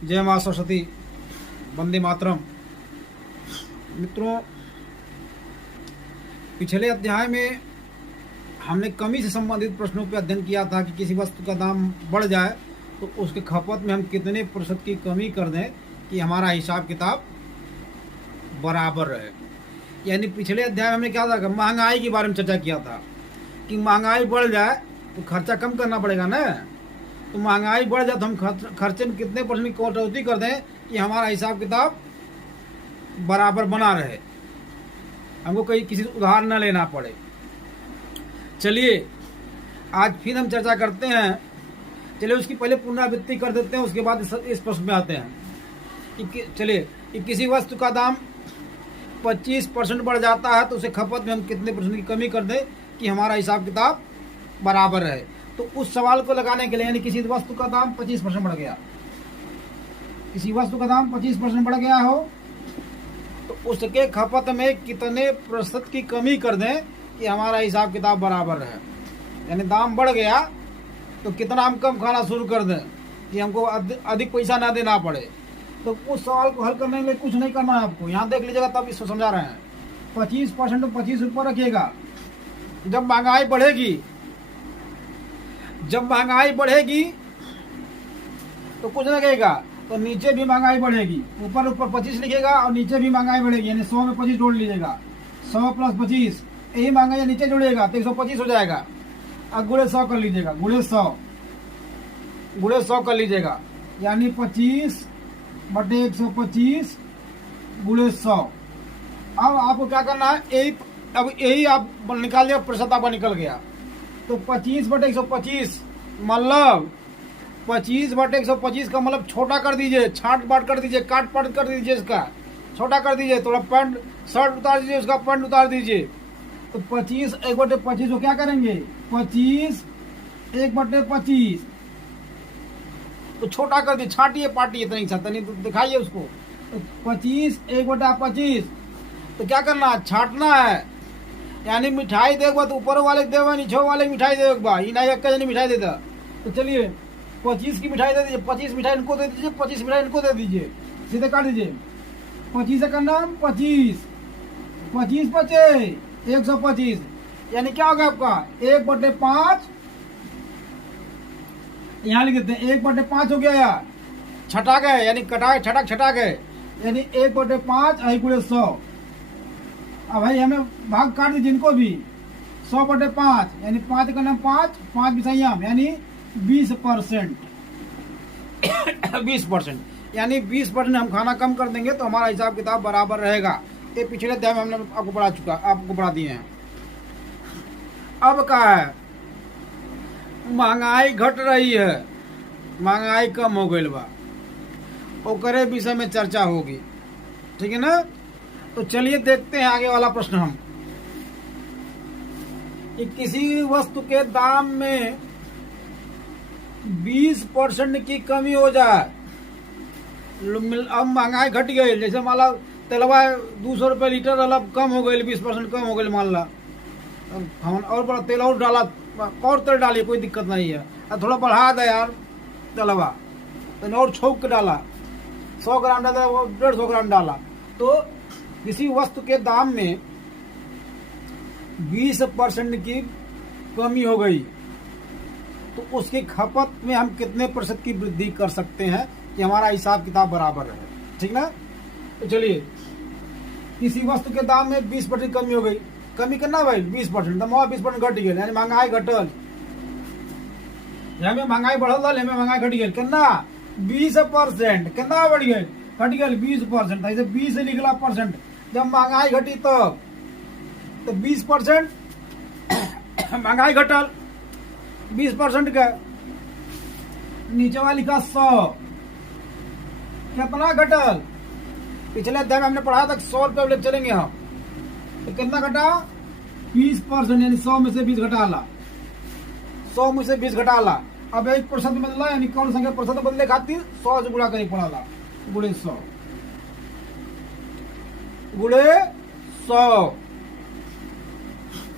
जय मां सरस्वती, वंदे मातरम। मित्रों, पिछले अध्याय में हमने कमी से संबंधित प्रश्नों पर अध्ययन किया था कि किसी वस्तु का दाम बढ़ जाए तो उसके खपत में हम कितने प्रतिशत की कमी कर दें कि हमारा हिसाब किताब बराबर रहे। यानी पिछले अध्याय में हमने क्या था, महंगाई के बारे में चर्चा किया था कि महंगाई बढ़ जाए तो खर्चा कम करना पड़ेगा ना। तो महंगाई बढ़ जाए तो हम खर्चे में कितने परसेंट की कटौती कर दें कि हमारा हिसाब किताब बराबर बना रहे, हमको कहीं किसी से उधार न लेना पड़े। चलिए आज फिर हम चर्चा करते हैं। चलिए उसकी पहले पुनरावृत्ति कर देते हैं, उसके बाद इस प्रश्न में आते हैं कि चलिए कि किसी वस्तु का दाम 25% बढ़ जाता है तो उसे खपत में हम कितने परसेंट की कमी कर दें कि हमारा हिसाब किताब बराबर रहे। तो उस सवाल को लगाने के लिए, यानी किसी वस्तु का दाम 25% बढ़ गया, किसी वस्तु का दाम 25% बढ़ गया हो तो उसके खपत में कितने प्रतिशत की कमी कर दें कि हमारा हिसाब किताब बराबर रहे। यानी दाम बढ़ गया तो कितना हम कम खाना शुरू कर दें कि हमको अधिक पैसा ना देना पड़े। तो उस सवाल को हल करने के लिए कुछ नहीं करना है आपको, यहाँ देख लीजिएगा तब इसको समझा रहे हैं। 25% तो 25 ऊपर रखिएगा। जब महंगाई बढ़ेगी, जब महंगाई बढ़ेगी तो कुछ नहीं कहेगा, तो नीचे भी महंगाई बढ़ेगी। ऊपर ऊपर 25 लिखिएगा और नीचे भी महंगाई बढ़ेगी, यानी 100 में 25 जोड़ लीजिएगा। 100 प्लस 25 यही महंगाई नीचे जोड़िएगा तो 125 हो जाएगा। अब गुणे 100 कर लीजिएगा, गुणे 100 कर लीजिएगा, यानी 25/125 गुणे 100। अब आपको क्या करना है, यही आप निकाल दिया, प्रतिशत आपका निकल गया। तो 25/125 मतलब 25/125 का मतलब छोटा कर दीजिए, छाट बाट कर दीजिए, काट पाट कर दीजिए, इसका छोटा कर दीजिए, थोड़ा पैंट शर्ट उतार दीजिए, उसका पैंट उतार दीजिए। तो 25 1/25 को क्या करेंगे, 25 1/25 तो छोटा कर दीजिए, छाटिए पाटिए तनी सा, तनी तो दिखाइए उसको। तो 25 1/25 तो क्या करना, छाटना है। यानी मिठाई देगा तो ऊपर वाले के देगा, नीचे वाले की मिठाई देगा, ये नहीं एक जनी मिठाई देता। तो चलिए 25 की मिठाई दे दीजिए, 25 मिठाई इनको दे दीजिए, 25 मिठाई इनको दे दीजिए, सीधे काट दीजिए। 25 से करना 25 25 बचे 125, यानी क्या हो गया आपका 1/5। यहाँ लिख देते हैं 1/5 हो गया, यार छटा गए, यानी कटा छटा छटा गए, यानी 1/5 गुणे 100। अब भाई हमें भाग काट दीजिए इनको भी, 100/5 यानी 5 का नाम 5 बिसाइयाम, यानी 20%। 20% यानी 20% हम खाना कम कर देंगे तो हमारा हिसाब किताब बराबर रहेगा। ये पिछले अध्याय में हमने आपको पढ़ा दिए हैं। अब क्या है, महंगाई घट रही है, महंगाई कम हो गई बा, ओकरे विषय में चर्चा होगी, ठीक है ना। तो चलिए देखते हैं आगे वाला प्रश्न हम, कि किसी वस्तु के दाम में 20% की कमी हो जाए। अब महंगाई घट गई, जैसे मान लो तेलवा 200 रुपये लीटर अलग कम हो गई, 20% कम हो गई मान ला, हम और बड़ा तेल और डाला, और तेल डालिए, कोई दिक्कत नहीं है। अब थोड़ा बढ़ा दे यार तेलवा, तो और छोंक के डाला, 100 ग्राम डाला, 150 ग्राम डाला। तो किसी वस्तु के दाम में 20% की कमी हो गई तो उसकी खपत में हम कितने प्रतिशत की वृद्धि कर सकते हैं कि हमारा हिसाब किताब बराबर रहे, ठीक ना। तो चलिए किसी वस्तु के दाम में 20% कमी हो गई, कमी करना भाई 20%, तो 20% घट गई, यानी महंगाई घटल, हमें महंगाई बढ़ल, हमें महंगाई घट गई, कितना 20%, कितना बढ़ गई, घट गई 20%। ऐसे 20 से निकला परसेंट, जब महंगाई घटी तब तो 20% महंगाई घटल 20% का, नीचे वाला लिखा 100, कितना घटल, पिछले अध्याय में हमने पढ़ा था 100 रुपये लेके चलेंगे हम, तो कितना घटा 20%, यानी 100 में से 20 घटाला, 100 में से 20 घटाला। अब 1% बदला, यानी कौन संख्या प्रतिशत बदले खातिर 100 से गुणा कहीं पड़ाला, गुणे 100 गुणे 100।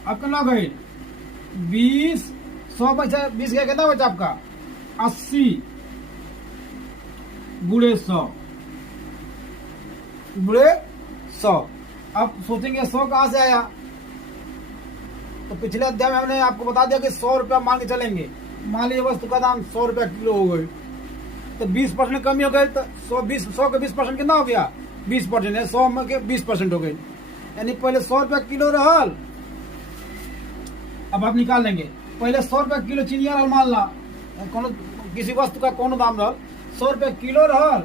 अब कितना गई 20, 100 पैसा 20 का कितना बचा आपका 80, गुणे 100 गुणे 100। अब सोचेंगे 100 कहां से आया, तो पिछले अध्याय में हमने आपको बता दिया कि 100 रुपया मान के चलेंगे। मान लीजिए वस्तु का दाम 100 रुपया किलो हो गई, तो 20% कमी हो गई, तो 100 के 20% कितना हो गया, 20% है, 100 में के 20% हो गई, यानी पहले 100 रुपया किलो रहल। अब आप निकाल लेंगे, पहले 100 रुपया किलो चीनिया रहल, मान ला किसी वस्तु का कौन दाम रहल, 100 रुपया किलो रहल।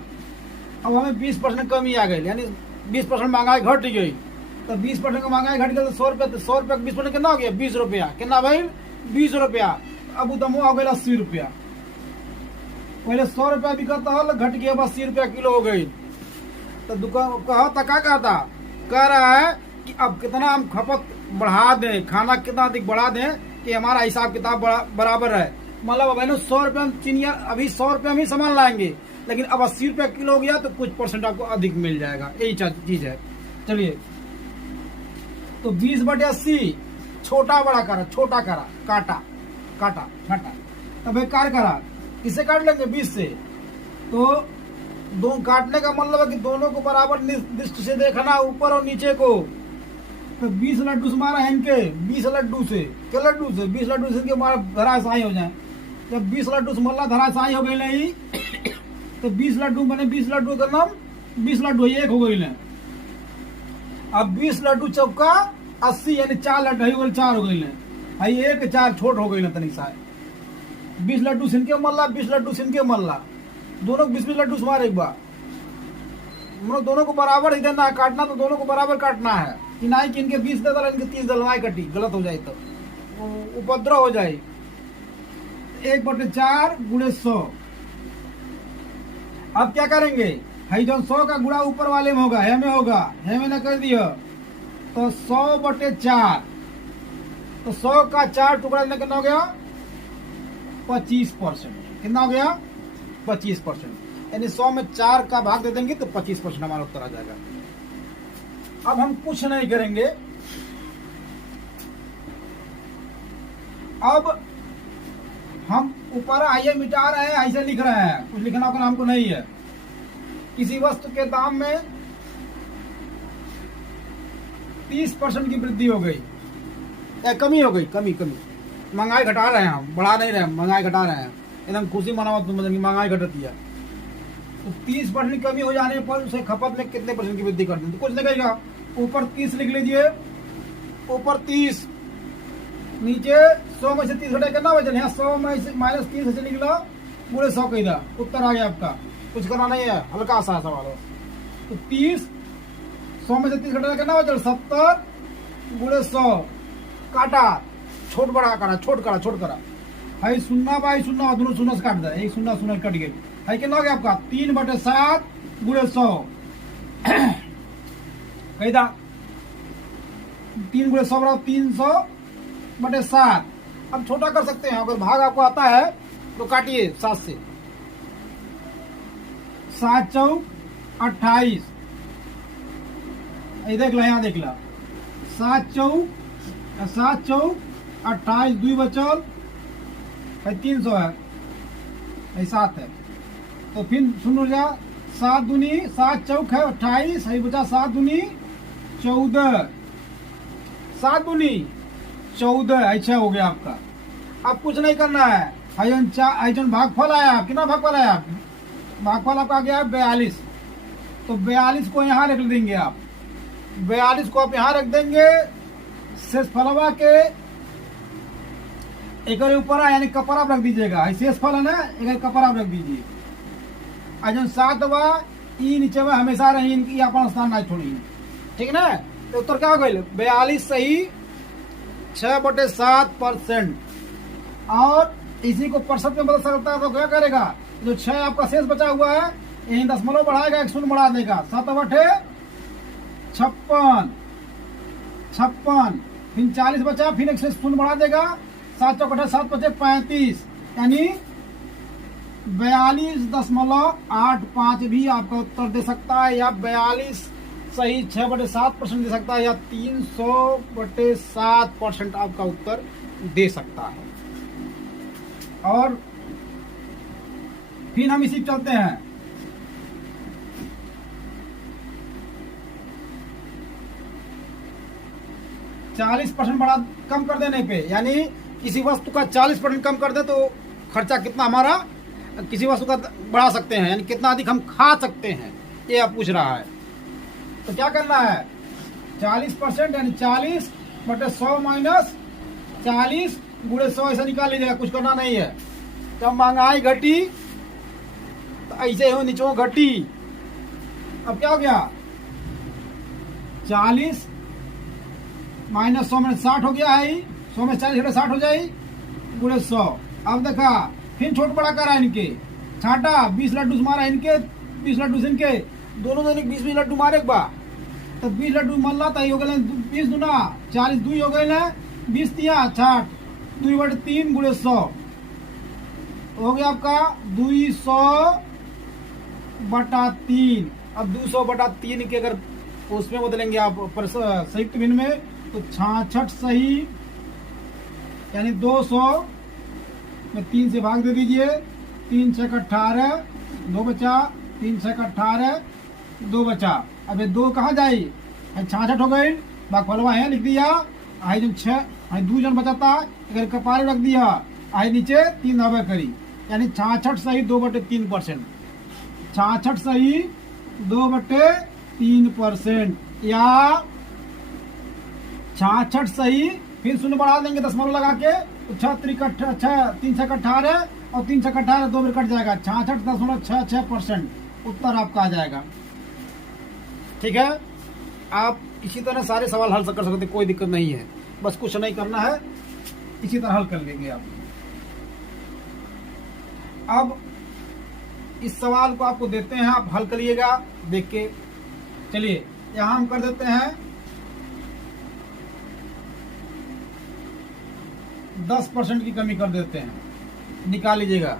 अब हमें 20% कमी आ गई, यानी 20% महंगाई घट गई, तो 20% का महंगाई घट गई, तो 100 रुपया 20% कितना हो गया, 20 रुपया, कितना भाई 20 रुपया। अब उतमो हो गया 80 रुपया, पहले 100 रुपया बिकता हल, घट गया 80 रुपया किलो हो गई। तो दुकान क्या कहता, कह रहा है कि अब कितना हम खपत बढ़ा दें, खाना कितना अधिक बढ़ा दें कि हमारा हिसाब किताब बराबर है। मतलब अब 100 रुपया चीनिया, अभी 100 रुपया में ही सामान लाएंगे, लेकिन अब 80 रुपया किलो हो गया, तो कुछ % आपको अधिक मिल जाएगा, यही चीज है। चलिए, तो 20/80 छोटा बड़ा करा, छोटा करा, काटा काटा काटा, तब एक कार्य करा, किसे काट लेंगे 20 से, तो दो काटने का मतलब है कि दोनों को बराबर दृष्टि से देखना, ऊपर और नीचे को। तो 20 लड्डू से मारा है इनके, 20 लड्डू से, क्या लड्डू से, 20 लड्डू से इनके मारा धराशायी हो जाए। जब 20 लड्डू से मल्ला धराशायी हो गई नहीं, तो 20 लड्डू मैंने 20 लड्डू का नाम 20 लड्डू एक हो गई। अब 20 लड्डू चौका 80, यानी 4 लड्डू 4 हो गई, एक 4 छोट हो गई तनी सा। 20 लड्डू सिनके मल्ला, 20 लड्डू सिनके मल्ला, दोनों 20 लड्डू से मारे एक बार, दोनों को बराबर ही देना है, काटना तो दोनों को बराबर काटना है, कि नहीं कि इनके 20 दे दल, इनके 30 दलवाई कटी, गलत हो जाए तो उपद्रव हो जाए। 1/4 गुणे 100। अब क्या करेंगे, है जो 100 का गुणा ऊपर वाले में होगा, है में होगा, है में न कर दियो, तो 100/4, तो 100 का 4 टुकड़ा में कितना हो गया, 25%। कितना हो गया, 25%, यानी 100 में 4 का भाग दे देंगे तो 25% हमारा उत्तर आ जाएगा। अब हम कुछ नहीं करेंगे, अब हम ऊपर आइए मिटा रहे हैं, ऐसे लिख रहे हैं, कुछ लिखना होगा हमको नहीं है। किसी वस्तु के दाम में 30% की वृद्धि हो गई, कमी हो गई, कमी महंगाई घटा रहे हैं हम, बढ़ा नहीं रहे, महंगाई घटा रहे हैं, एकदम खुशी मनाओ तुम, महंगाई घटती है। तो 30% की कमी हो जाने पर उसे खपत में कितने % की वृद्धि कर दें, तो कुछ नहीं कहेगा, ऊपर 30 लिख लीजिए, ऊपर 30, नीचे 100 में से 30 घटे कितना बचल, यहाँ 100 में से -30 से निकला, पूरे 100 का इधर उत्तर आ गया आपका, कुछ करना नहीं है, हल्का सा सवाल है। तो 30, 100 में से 30 घटे कितना बचल, 70 गुणे 100, काटा, छोट बड़ा करा, छोट करा, है 0/0, दोनों 0 से काट दे, एक 0 कट गई, है कितना हो गया आपका 3/7 गुणे 100, कही था 3 गुणे 100 बराबर 300/7। अब छोटा कर सकते हैं, अगर भाग आपको आता है तो काटिए 7 से, 7 चौक 28, देख ला, यहाँ देख ला, 7 चौक 28, 2 बचल, 300 है, 7 है, तो फिर सुन जा, 7 दूनी 7 चौक है 28, है बचा 7 दूनी 14, 7 दूनी 14, ऐसा हो गया आपका। अब कुछ नहीं करना है, आइजन भागफल आया, कितना भागफल आया, भागफल आपका गया 42, तो 42 को यहाँ रख देंगे आप, 42 को आप यहाँ रख देंगे, शेष फलवा के एक ऊपर यानी कपड़ा रख दीजिएगा, शेष फल है ना, एक कपड़ा रख दीजिए, अजन 7 नीचे में हमेशा रही, इनकी अपन स्थान ना छोड़ी, ठीक ना। तो उत्तर क्या हो गई, 42 सही 6/7%। और इसी को प्रतिशत में बदल सकता है, तो क्या करेगा, जो 6 आपका शेष बचा हुआ है, यही दशमलव बढ़ाएगा, एक 0 बढ़ा देगा, 7/56, फिर 40 बचा, फिर एक 0 बढ़ा देगा, 7 चौक 7 बचे 35, यानी 42.85 भी आपका उत्तर दे सकता है, या 42 सही 6/7% दे सकता है, या 300/7% आपका उत्तर दे सकता है। और फिर हम इसी चलते हैं, 40% बढ़ा कम कर देने पे, यानी किसी वस्तु का 40% कम कर दे तो खर्चा कितना हमारा किसी वस्तु का बढ़ा सकते हैं, यानी कितना अधिक हम खा सकते हैं, ये आप पूछ रहा है। तो क्या करना है, 40% यानी 40/100 माइनस 40 गुणे 100 ऐसा निकाल लीजिएगा, कुछ करना नहीं है। जब महंगाई घटी तो ऐसे हो नीचों घटी। अब क्या हो गया, 40 माइनस 100 में 60 हो गया है, 100 में 40 60 हो जाए गुणे 100। अब देखा फिर छोट बड़ा करा इनके, छाटा 20 लड्डू मारा इनके, 20 लड्डू से इनके, दोनों 20 लड्डू मारे एक बार, तो 20 लड्डू मल्ला तो हो गए 20 दूना 40, 2 हो गए 20 तिया 60, 2/3 गुणे 100 हो गया आपका 200/3। अब 200/3 के अगर उसमें बदलेंगे आप संयुक्त भिन्न में तो 66 सही, यानी 200 में 3 से भाग दे दीजिए, 3 6 18, 2 बचा, 3 6 18, 2 बचा। अब ये 2 कहाँ जाई, 66 हो गई, भागफलवा है लिख दिया, आई जन 6 आई 2 जन बचाता, अगर कपारे रख दिया, आई नीचे 3 हवे करी, यानी 66 सही 2/3%, 66 सही 2/3%, या 66 सही, फिर शून्य बढ़ा देंगे दशमलव लगा के, तो 6 3 6 18 और 3 6 18 2 में कट जाएगा, 66.66% उत्तर आपका आ जाएगा। ठीक है, आप इसी तरह सारे सवाल हल कर सकते, कोई दिक्कत नहीं है, बस कुछ नहीं करना है, इसी तरह हल कर लेंगे आप। अब इस सवाल को आपको देते हैं, आप हल करिएगा देख के। चलिए यहां हम कर देते हैं 10% की कमी कर देते हैं, निकाल लीजिएगा।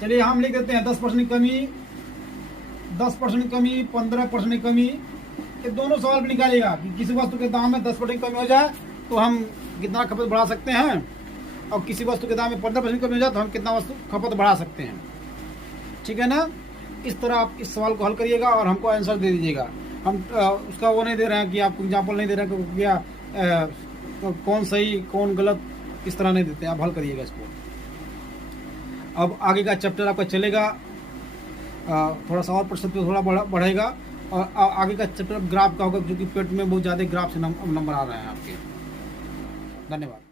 चलिए हम लिख देते हैं 10% की कमी, 10% की कमी, 15% की कमी, ये दोनों सवाल भी निकालिएगा कि किसी वस्तु के दाम में 10% कमी हो जाए तो हम कितना खपत बढ़ा सकते हैं, और किसी वस्तु के दाम में 15% कमी हो जाए तो हम कितना वस्तु खपत बढ़ा सकते हैं। ठीक है ना, इस तरह आप इस सवाल को हल करिएगा और हमको आंसर दे दीजिएगा। हम उसका वो नहीं दे रहे हैं कि आपको एग्जाम्पल नहीं दे रहे हैं कि क्या तो कौन सही कौन गलत, इस तरह नहीं देते, आप हल करिएगा इसको। अब आगे का चैप्टर आपका चलेगा, थोड़ा सा और प्रतिशत पे थोड़ा बढ़ेगा, और आगे का चैप्टर ग्राफ का होगा, जो कि पेट में बहुत ज़्यादा ग्राफ से नंबर आ रहे हैं आपके। धन्यवाद।